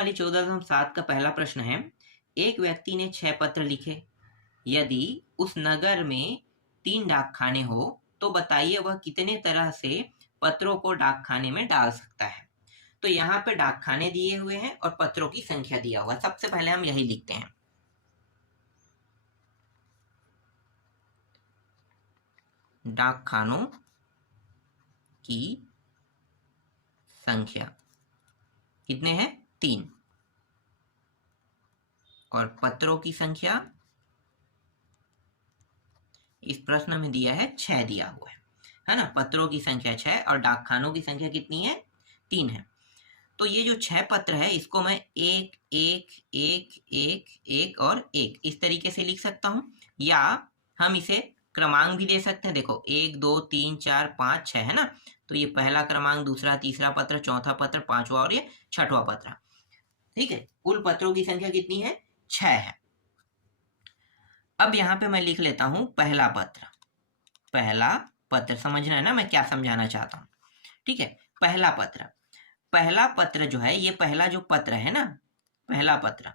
प्रश्नावली 14.7 का पहला प्रश्न है, एक व्यक्ति ने 6 पत्र लिखे। यदि उस नगर में 3 डाकखाने हो तो बताइए वह कितने तरह से पत्रों को डाकखाने में डाल सकता है। तो यहाँ पे डाकखाने दिए हुए हैं और पत्रों की संख्या दिया हुआ है। सबसे पहले हम यही लिखते हैं, डाकखानों की संख्या कितने हैं? 3, और पत्रों की संख्या इस प्रश्न में दिया है 6 दिया हुआ है ना। पत्रों की संख्या 6 और डाकखानों की संख्या कितनी है? 3 है। तो ये जो 6 पत्र है इसको मैं 1 1 1 1 1 और 1 इस तरीके से लिख सकता हूं, या हम इसे क्रमांक भी दे सकते हैं। देखो 1 2 3 4 5 6 है ना। तो ये पहला क्रमांक, दूसरा, तीसरा पत्र, चौथा पत्र, पांचवा और ये छठवां पत्र। ठीक है, कुल पत्रों की संख्या कितनी है? 6 है। अब यहाँ पे मैं लिख लेता हूं पहला पत्र। पहला पत्र समझना है ना मैं क्या समझाना चाहता हूं। ठीक है, पहला पत्र। पहला पत्र जो है, ये पहला जो पत्र है ना, पहला पत्र,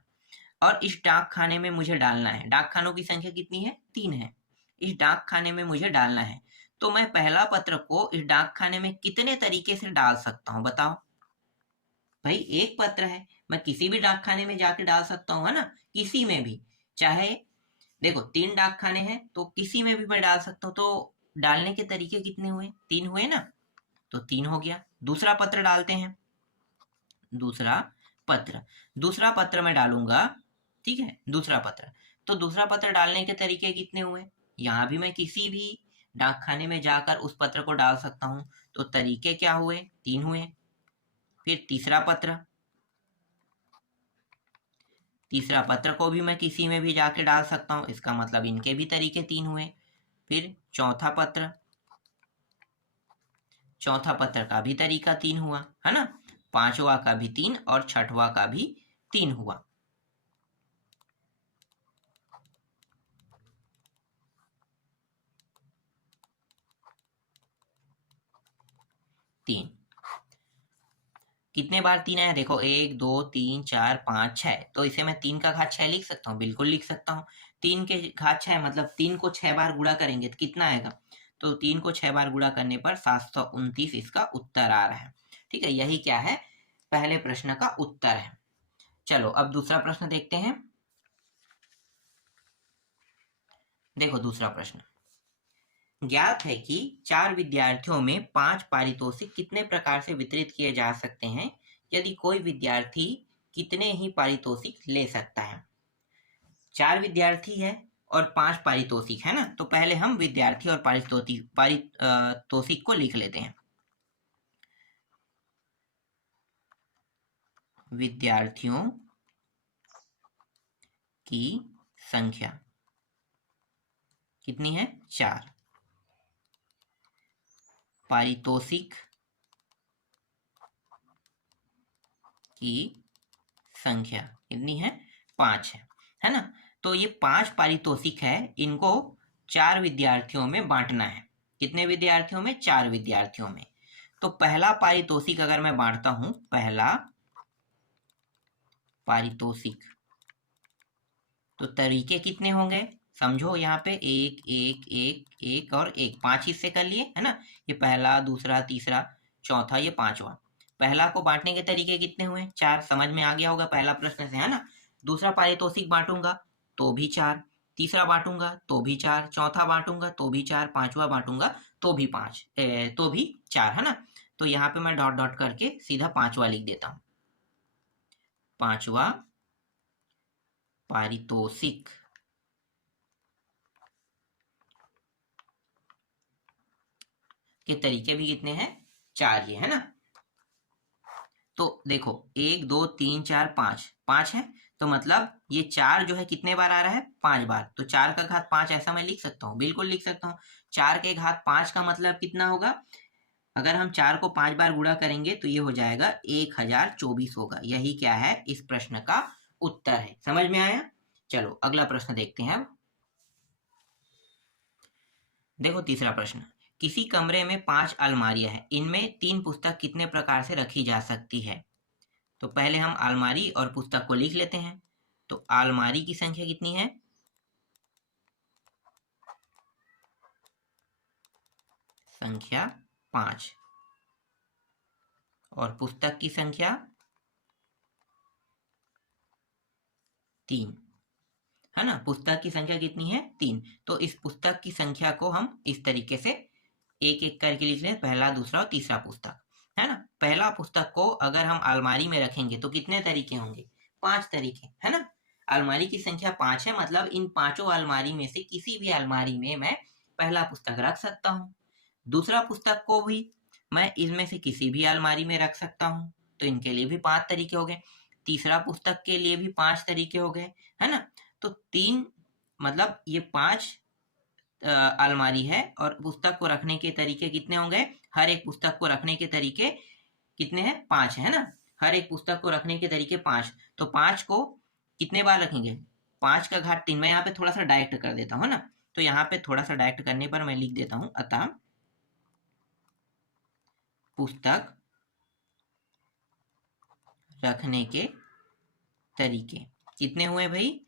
और इस डाकखाने में मुझे डालना है। डाकखानों की संख्या कितनी है? 3 है। इस डाकखाने में मुझे डालना है, तो मैं पहला पत्र को इस डाकखाने में कितने तरीके से डाल सकता हूं बताओ। भाई एक पत्र है, मैं किसी भी डाकखाने में जाके डाल सकता हूँ, है ना। किसी में भी, चाहे देखो 3 डाकखाने हैं तो किसी में भी मैं डाल सकता हूँ। तो डालने के तरीके कितने हुए? 3 हुए ना। तो 3 हो गया। दूसरा पत्र डालते हैं। दूसरा पत्र मैं डालूंगा। ठीक है, दूसरा पत्र। तो दूसरा पत्र डालने के तरीके कितने हुए? यहाँ भी मैं किसी भी डाकखाने में जाकर उस पत्र को डाल सकता हूँ। तो तरीके क्या हुए? 3 हुए। फिर तीसरा पत्र को भी मैं किसी में भी जाके डाल सकता हूँ, इसका मतलब इनके भी तरीके 3 हुए। फिर चौथा पत्र का भी तरीका 3 हुआ, है ना। पांचवा का भी 3 और छठवा का भी 3 हुआ। तीन कितने बार 3 आया? देखो 1 2 3 4 5 6। तो इसे मैं 3 का घात 6 लिख सकता हूँ, बिल्कुल लिख सकता हूँ। 3 के घात 6 मतलब 3 को 6 बार गुणा करेंगे तो कितना आएगा? तो 3 को 6 बार गुणा करने पर 729 इसका उत्तर आ रहा है। ठीक है, यही क्या है? पहले प्रश्न का उत्तर है। चलो अब दूसरा प्रश्न देखते हैं। देखो दूसरा प्रश्न, ज्ञात है कि 4 विद्यार्थियों में 5 पारितोषिक कितने प्रकार से वितरित किए जा सकते हैं? यदि कोई विद्यार्थी कितने ही पारितोषिक ले सकता है? 4 विद्यार्थी है और 5 पारितोषिक है ना। तो पहले हम विद्यार्थी और पारितोषिक को लिख लेते हैं। विद्यार्थियों की संख्या कितनी है? 4। पारितोषिक की संख्या कितनी है? 5 है ना। तो ये 5 पारितोषिक है, इनको 4 विद्यार्थियों में बांटना है। कितने विद्यार्थियों में? 4 विद्यार्थियों में। तो पहला पारितोषिक अगर मैं बांटता हूं, पहला पारितोषिक, तो तरीके कितने होंगे? समझो यहाँ पे 1 1 1 1 और 1, 5 हिस्से कर लिए, है ना। ये पहला, दूसरा, तीसरा, चौथा, ये पांचवा। पहला को बांटने के तरीके कितने हुए? 4। समझ में आ गया होगा पहला प्रश्न से, है ना। दूसरा पारितोषिक बांटूंगा तो भी 4, तीसरा बांटूंगा तो भी 4, चौथा बांटूंगा तो भी 4, पांचवा बांटूंगा तो भी 5, तो भी 4, है ना। तो यहाँ पे मैं डॉट डॉट करके सीधा पांचवा लिख देता हूं। पांचवा पारितोषिक के तरीके भी कितने हैं? 4 ये, है ना। तो देखो 1 2 3 4 5 है, तो मतलब ये 4 जो है कितने बार आ रहा है? 5 बार। तो 4 का घात 5 ऐसा मैं लिख सकता हूँ, बिल्कुल लिख सकता हूँ। 4 के घात 5 का मतलब कितना होगा? अगर हम 4 को 5 बार गुणा करेंगे तो ये हो जाएगा 1024 होगा। यही क्या है? इस प्रश्न का उत्तर है। समझ में आया? चलो अगला प्रश्न देखते हैं। देखो तीसरा प्रश्न, किसी कमरे में 5 अलमारियां हैं, इनमें 3 पुस्तक कितने प्रकार से रखी जा सकती है? तो पहले हम अलमारी और पुस्तक को लिख लेते हैं। तो अलमारी की संख्या कितनी है? संख्या 5 और पुस्तक की संख्या 3 है ना। पुस्तक की संख्या कितनी है? 3। तो इस पुस्तक की संख्या को हम इस तरीके से एक एक करके लिख लें, पहला, दूसरा और तीसरा पुस्तक, है ना। पहला पुस्तक को अगर हम अलमारी में रखेंगे तो कितने तरीके होंगे? 5 तरीके, है ना। अलमारी की संख्या 5 है, मतलब इन पांचों अलमारी में से किसी भी अलमारी में मैं पहला पुस्तक रख सकता हूँ। दूसरा पुस्तक को भी मैं इसमें से किसी भी अलमारी में रख सकता हूँ, तो इनके लिए भी 5 तरीके हो गए। तीसरा पुस्तक के लिए भी 5 तरीके हो गए, है ना। तो 3 मतलब ये 5 अलमारी है और पुस्तक को रखने के तरीके कितने होंगे? हर एक पुस्तक को रखने के तरीके कितने हैं? 5 है ना। हर एक पुस्तक को रखने के तरीके 5। तो 5 को कितने बार रखेंगे? 5 का घात 3। मैं यहाँ पे थोड़ा सा डायरेक्ट कर देता हूँ ना। तो यहाँ पे थोड़ा सा डायरेक्ट करने पर मैं लिख देता हूँ, अतः पुस्तक रखने के तरीके कितने हुए भाई?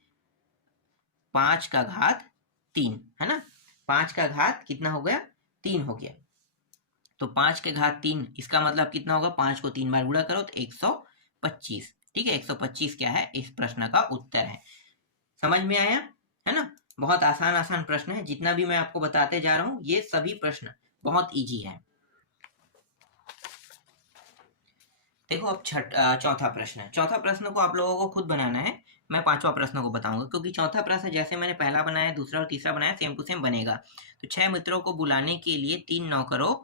5 का घात 3, है ना। 5 का घात कितना हो गया? 3 हो गया। तो 5 के घात 3, इसका मतलब कितना होगा? 5 को 3 बार गुणा करो तो 125। ठीक है, 125 क्या है? इस प्रश्न का उत्तर है। समझ में आया, है ना। बहुत आसान आसान प्रश्न है, जितना भी मैं आपको बताते जा रहा हूं ये सभी प्रश्न बहुत इजी है। देखो अब चौथा प्रश्न है। चौथा प्रश्न को आप लोगों को खुद बनाना है, मैं पांचवा प्रश्न को बताऊंगा, क्योंकि चौथा प्रश्न जैसे मैंने पहला बनाया, दूसरा और तीसरा बनाया, सेम टू सेम बनेगा। तो 6 मित्रों को बुलाने के लिए 3 नौकरों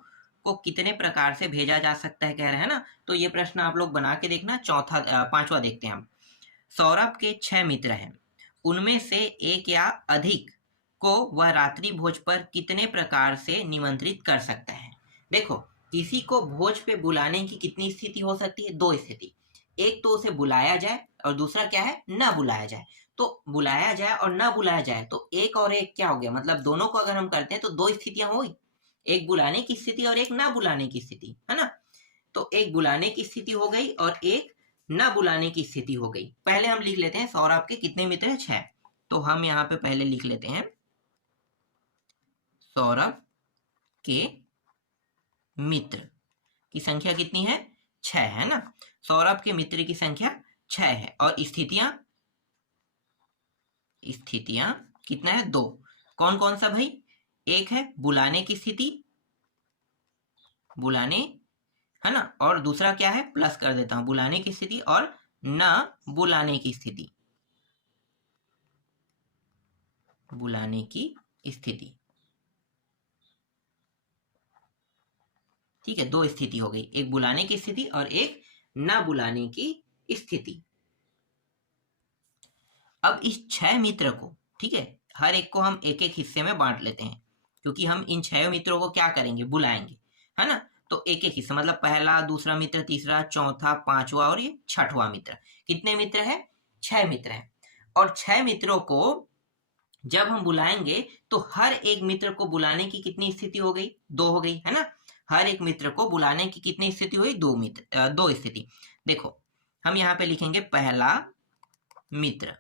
को कितने प्रकार से भेजा जा सकता है, कह रहे हैं ना। तो ये प्रश्न आप लोग बना के देखना। पांचवा देखते हैं हम। सौरभ के 6 मित्र हैं, उनमें से एक या अधिक को वह रात्रि भोज पर कितने प्रकार से निमंत्रित कर सकता है? देखो, किसी को भोज पे बुलाने की कितनी स्थिति हो सकती है? 2 स्थिति। एक तो उसे बुलाया जाए और दूसरा क्या है? ना बुलाया जाए। तो बुलाया जाए और ना बुलाया जाए, तो एक और एक क्या हो गया? मतलब दोनों को अगर हम करते हैं तो 2 स्थितियां हो गई, एक बुलाने की स्थिति और एक ना बुलाने की स्थिति, है ना। तो एक बुलाने की स्थिति हो गई और एक ना बुलाने की स्थिति हो गई। पहले हम लिख लेते हैं सौरभ के कितने मित्र हैं? 6। तो हम यहाँ पे पहले लिख लेते हैं सौरभ के मित्र की संख्या कितनी है? 6, है ना। सौरभ के मित्र की संख्या 6 है और स्थितियां कितना है? 2। कौन कौन सा भाई? एक है बुलाने की स्थिति, बुलाने, है ना। और दूसरा क्या है? प्लस कर देता हूं, बुलाने की स्थिति और ना बुलाने की स्थिति, बुलाने की स्थिति। ठीक है, 2 स्थिति हो गई, एक बुलाने की स्थिति और एक ना बुलाने की स्थिति। अब इस 6 मित्र को, ठीक है, हर एक को हम एक एक हिस्से में बांट लेते हैं, क्योंकि हम इन 6 मित्रों को क्या करेंगे? बुलाएंगे, है ना। तो एक एक हिस्सा, मतलब पहला, दूसरा मित्र, तीसरा, चौथा, पांचवा और ये छठवां मित्र। कितने मित्र है? 6 मित्र है। और 6 मित्रों को जब हम बुलाएंगे तो हर एक मित्र को बुलाने की कितनी स्थिति हो गई? 2 हो गई, है ना। हर एक मित्र को बुलाने की कितनी स्थिति हुई? 2 स्थिति। देखो, हम यहाँ पे लिखेंगे पहला मित्र,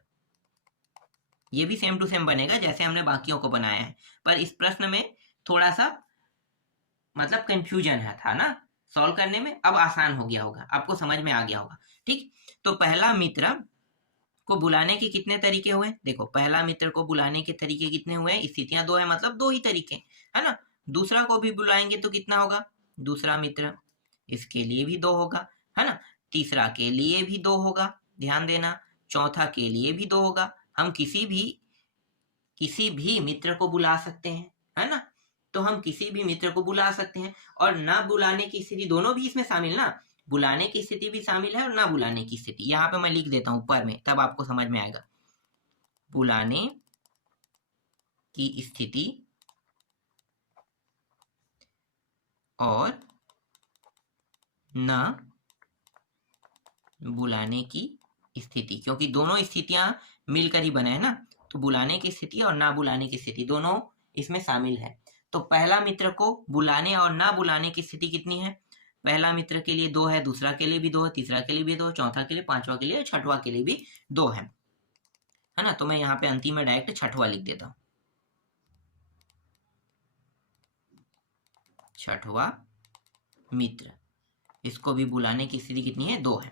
ये भी सेम टू सेम बनेगा जैसे हमने बाकियों को बनाया है, पर इस प्रश्न में थोड़ा सा मतलब कंफ्यूजन है था ना सॉल्व करने में। अब आसान हो गया होगा, आपको समझ में आ गया होगा। ठीक, तो पहला मित्र को बुलाने के कितने तरीके हुए? देखो, पहला मित्र को बुलाने के तरीके कितने हुए? स्थितियां 2 है, मतलब 2 ही तरीके, है ना। दूसरा को भी बुलाएंगे तो कितना होगा? दूसरा मित्र, इसके लिए भी 2 होगा, है ना। तीसरा के लिए भी 2 होगा, ध्यान देना। चौथा के लिए भी 2 होगा। हम किसी भी मित्र को बुला सकते हैं, है ना। तो हम किसी भी मित्र को बुला सकते हैं, और ना बुलाने की स्थिति दोनों भी इसमें शामिल ना, बुलाने की स्थिति भी शामिल है और ना बुलाने की स्थिति। यहाँ पे मैं लिख देता हूं ऊपर में, तब आपको समझ में आएगा। बुलाने की स्थिति और ना बुलाने की स्थिति, क्योंकि दोनों स्थितियां मिलकर ही बने हैं ना। तो बुलाने की स्थिति और ना बुलाने की स्थिति दोनों इसमें शामिल है। तो पहला मित्र को बुलाने और ना बुलाने की स्थिति कितनी है? पहला मित्र के लिए 2 है, दूसरा के लिए भी 2 है, तीसरा के लिए भी 2, चौथा के लिए, पांचवा के लिए, छठवा के लिए भी 2 है ना। तो मैं यहाँ पे अंतिम में डायरेक्ट छठवा लिख देता हूँ, छठवा मित्र। इसको भी बुलाने की स्थिति कितनी है, 2 है।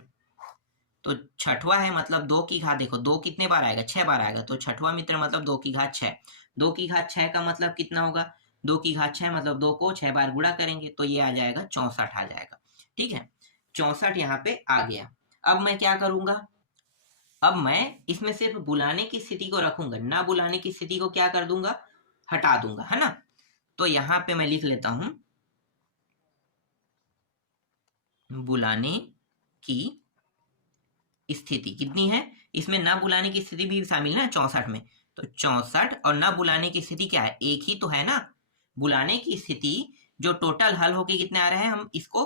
तो छठवा है मतलब 2 की घात, देखो 2 कितने बार आएगा, 6 बार आएगा, तो छठवा मित्र मतलब 2 की घात 6। 2 की घात 6 का मतलब कितना होगा, 2 की घात 6 मतलब 2 को 6 बार गुणा करेंगे तो ये आ जाएगा 64 आ जाएगा। ठीक है, 64 यहाँ पे आ गया। अब मैं क्या करूंगा, अब मैं इसमें सिर्फ बुलाने की स्थिति को रखूंगा, ना बुलाने की स्थिति को क्या कर दूंगा, हटा दूंगा, है ना। तो यहाँ पे मैं लिख लेता हूं बुलाने की स्थिति कितनी है, इसमें ना बुलाने की स्थिति भी शामिल है 64 में। तो 64 और ना बुलाने की स्थिति क्या है, एक ही तो है ना। बुलाने की स्थिति जो टोटल हल होके कितने आ रहे हैं, हम इसको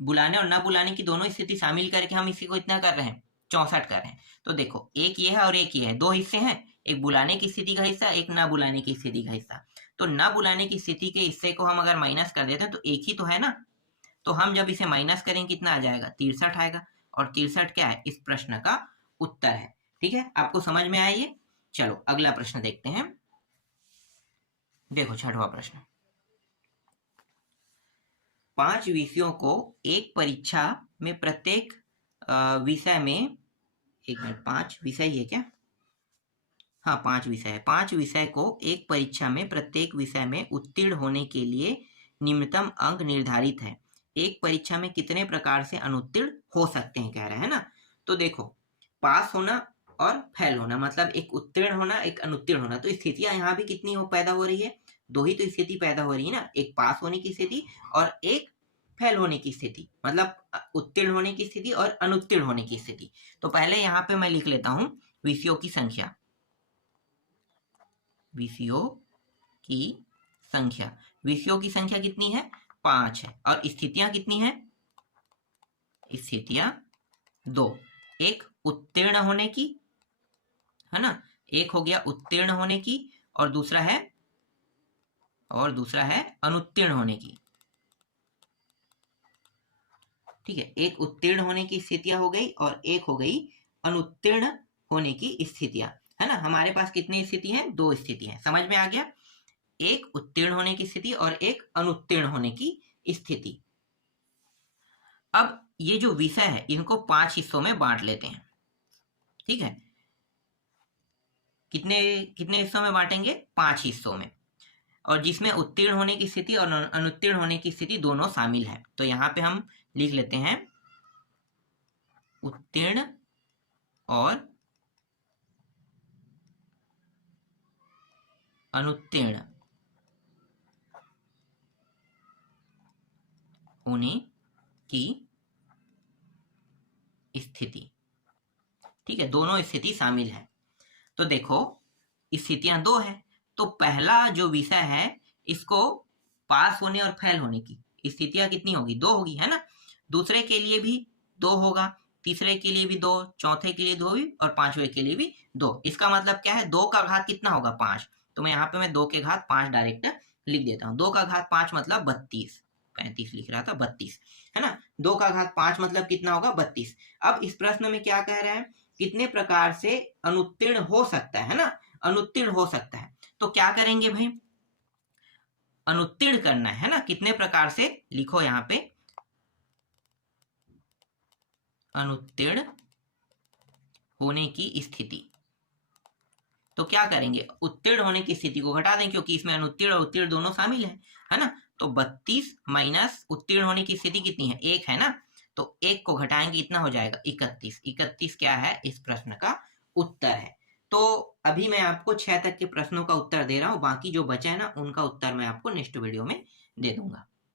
बुलाने और ना बुलाने की दोनों स्थिति शामिल करके हम इसी को इतना कर रहे हैं, 64 कर रहे हैं। तो देखो एक ये है और एक ये है, 2 हिस्से हैं, एक बुलाने की स्थिति का हिस्सा, एक ना बुलाने की स्थिति का हिस्सा। तो ना बुलाने की स्थिति के हिस्से को हम अगर माइनस कर देते हैं तो एक ही तो है ना। तो हम जब इसे माइनस करेंगे कितना आ जाएगा, 63 आएगा। और 63 क्या है, इस प्रश्न का उत्तर है। ठीक है, आपको समझ में आया ये। चलो अगला प्रश्न देखते हैं। देखो छठवां प्रश्न, 5 विषयों को एक परीक्षा में प्रत्येक विषय में, 1 मिनट, 5 विषय है क्या, हाँ 5 विषय है। 5 विषय को एक परीक्षा में प्रत्येक विषय में उत्तीर्ण होने के लिए निम्नतम अंक निर्धारित है। एक परीक्षा में कितने प्रकार से अनुत्तीर्ण हो सकते हैं कह रहे हैं ना। तो देखो पास होना और फेल होना, मतलब एक उत्तीर्ण होना एक अनुत्तीर्ण होना, तो स्थितियां यहाँ भी कितनी पैदा हो रही है, 2 ही तो स्थिति पैदा हो रही है ना, एक पास होने की स्थिति और एक फेल होने की स्थिति, मतलब उत्तीर्ण होने की स्थिति और अनुत्तीर्ण होने की स्थिति। तो पहले यहाँ पे मैं लिख लेता हूं विषयों की संख्या, विषयों की संख्या, विषयों की संख्या कितनी है, 5 है। और स्थितियां कितनी है, स्थितियां 2, एक उत्तीर्ण होने की, है ना, एक हो गया उत्तीर्ण होने की और दूसरा है अनुत्तीर्ण होने की। ठीक है, एक उत्तीर्ण होने की स्थितियां हो गई और एक हो गई अनुत्तीर्ण होने की स्थितियां, है ना। हमारे पास कितनी स्थिति है, 2 स्थिति है, समझ में आ गया, एक उत्तीर्ण होने की स्थिति और एक अनुत्तीर्ण होने की स्थिति। अब ये जो विषय है इनको 5 हिस्सों में बांट लेते हैं। ठीक है, कितने कितने हिस्सों में बांटेंगे, 5 हिस्सों में, और जिसमें उत्तीर्ण होने की स्थिति और अनुत्तीर्ण होने की स्थिति दोनों शामिल है। तो यहाँ पे हम लिख लेते हैं उत्तीर्ण और अनुत्तीर्ण होने की स्थिति। ठीक है, दोनों स्थिति शामिल है। तो देखो स्थितियां 2 है, तो पहला जो विषय है इसको पास होने और फेल होने की स्थितियां कितनी होगी, 2 होगी, है ना। दूसरे के लिए भी 2 होगा, तीसरे के लिए भी 2, चौथे के लिए 2 भी और पांचवे के लिए भी 2। इसका मतलब क्या है, 2 का घात कितना होगा, 5। तो मैं यहाँ पे मैं 2 के घात 5 डायरेक्ट लिख देता हूँ। 2 का घात 5 मतलब 32, 35 लिख रहा था, 32, है ना। 2 का घात 5 मतलब कितना होगा, 32। अब इस प्रश्न में क्या कह रहे हैं, कितने प्रकार से अनुत्तीर्ण हो सकता है ना, अनुत्तीर्ण हो सकता है। तो क्या करेंगे भाई, अनुत्तीर्ण करना है ना, कितने प्रकार से लिखो यहाँ पे, अनुत्तीर्ण होने की स्थिति। तो क्या करेंगे, उत्तीर्ण होने की स्थिति को घटा दें क्योंकि इसमें अनुत्तीर्ण और उत्तीर्ण दोनों शामिल है ना। तो 32 माइनस उत्तीर्ण होने की स्थिति कितनी है, 1 है ना, तो 1 को घटाएंगे इतना हो जाएगा 31। 31 क्या है, इस प्रश्न का उत्तर है। तो अभी मैं आपको 6 तक के प्रश्नों का उत्तर दे रहा हूं, बाकी जो बचा है ना उनका उत्तर मैं आपको नेक्स्ट वीडियो में दे दूंगा।